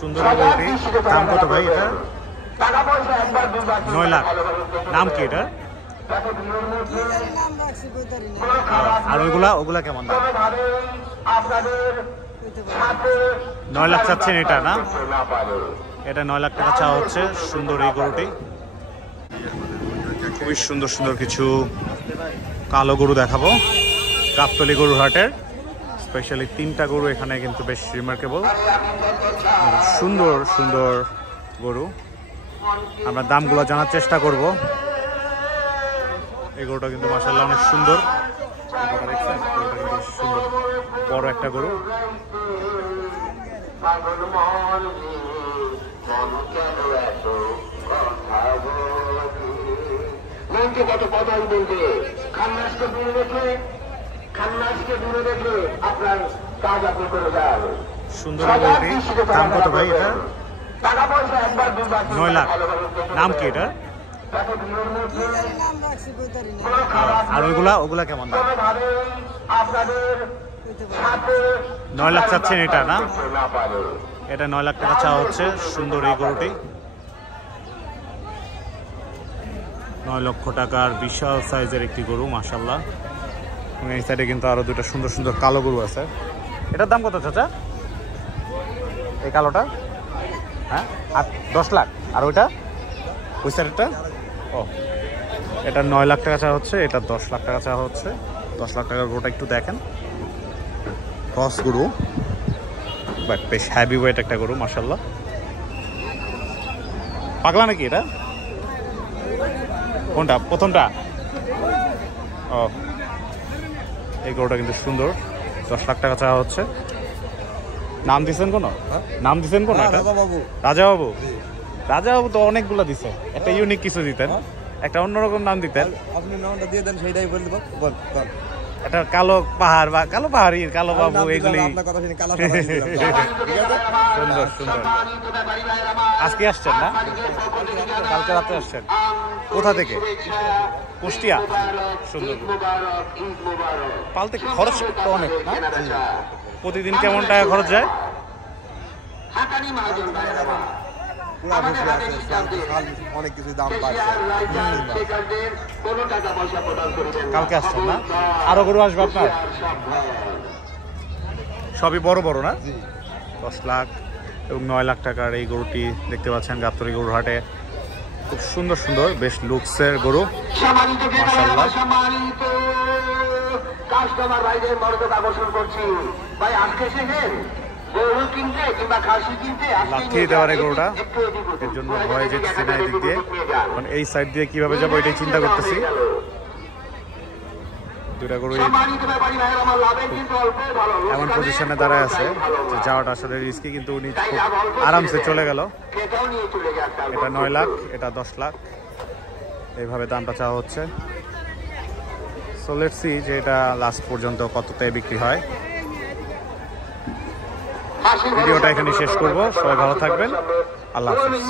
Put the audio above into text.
সুন্দর গরুটি। দাম কত ভাই এটা? 9 লাখ। নাম কি এটা? আর ওগুলা কেমন দাম? 9 লাখ চাচ্ছেন এটা না? এটা 9 লাখ টাকা চাওয়া হচ্ছে। সুন্দর এই গরুটি। খুবই সুন্দর সুন্দর কিছু কালো গরু দেখাবো গাবতলী গরুর হাটের। স্পেশালি 3টা গরু এখানে কিন্তু বেশ রিমার্কেবল, সুন্দর সুন্দর গরু। আমরা দামগুলো জানার চেষ্টা করব। এই গরুটা কিন্তু মাশাআল্লাহ অনেক সুন্দর। দেখছেন গরুটা কিন্তু সুন্দর, বড় একটা গরু। কত কথাই বলবে, খান্নাসকে দূরে রেখে আপনার কাজ আপনি করে যান। সুন্দর গরুটি। দাম কত ভাই এটা? টাকা পয়সা একবার 9 লাখ। নাম কি এটা? আর ওগুলা কেমন দাম? 9 লাখ চাচ্ছেন এটা না? এটা 9 লাখ টাকা চাওয়া হচ্ছে। সুন্দর এই গরুটি। 9 লক্ষ টাকার বিশাল সাইজের একটি গরু মাশাআল্লাহ। এই সাইডে কিন্তু আরো দুটো সুন্দর সুন্দর কালো গরু আছে। এটার দাম কত চাচা? এই কালোটা? হ্যাঁ 10 লাখ। আর ওইটা ওই সাইডটা? ও, এটা 9 লাখ টাকা চাওয়া হচ্ছে, এটা 10 লাখ টাকা চাওয়া হচ্ছে। 10 লাখ টাকার গরুটা একটু দেখেন। ক্রস গরু, বাট বেশ হ্যাভি ওয়েট একটা গরু মাশাআল্লাহ। পাগলা নাকি এটা? কোনটা? প্রথমটা? ও, এই গরুটা কিন্তু সুন্দর। 10 লাখ টাকা চাওয়া হচ্ছে। নাম দিচ্ছেন কোন? নাম দিচ্ছেন কোন? রাজা বাবু। রাজা বাবু তো অনেকগুলো দিছে, একটা ইউনিক কিছু দিতেন, একটা অন্যরকম নাম দিতেন। আপনি নামটা দিয়ে দেন, সেইটাই বলে দেব। বল বল। এটা কালো পাহাড় বা কালো পাহাড়ি, কালো বাবু, এগুলি। আপনার কথা শুনে কালো পাহাড় দিলাম। ঠিক আছে? সুন্দর সুন্দর। আজকে আসছেন না? কালকে রাতে আসছেন? কোথা থেকে? কুষ্টিয়া। সুন্দর। পালতে খরচ তো অনেক না? প্রতিদিন কেমন টাকা খরচ যায়? অনেক কিছু দাম বাড়ছে। কালকে আসছেন না? আরো গরু আসবে আপনার? সবই বড় বড় না? 10 লাখ এবং 9 লাখ টাকার এই গরুটি দেখতে পাচ্ছেন গাবতলী গরুর হাটে। খুব সুন্দর সুন্দর, বেশ লুকসের গরু মাশাআল্লাহ। কাস্টমার ভাইদের মনোযোগ আকর্ষণ করছি। ভাই আজকে এসেছেন গরু কিনতে কিংবা খাসি কিনতে? লাথি দেওয়ার গরুটা, এর জন্য ভয়ে যেতেছি না এদিক দিয়ে। মানে এই সাইড দিয়ে কিভাবে যাবো এটাই চিন্তা করতেছি। দুটা গরু এমন পজিশনে দাঁড়ায় আছে যে যাওয়াটা আসলে রিস্কি, কিন্তু উনি খুব আরামসে চলে গেল। এটা 9 লাখ, এটা 10 লাখ, এইভাবে দামটা চাওয়া হচ্ছে। সো লেটস সি যে এটা লাস্ট পর্যন্ত কততে বিক্রি হয়। ভিডিওটা এখানে শেষ করব। সবাই ভালো থাকবেন। আল্লাহ হাফেজ।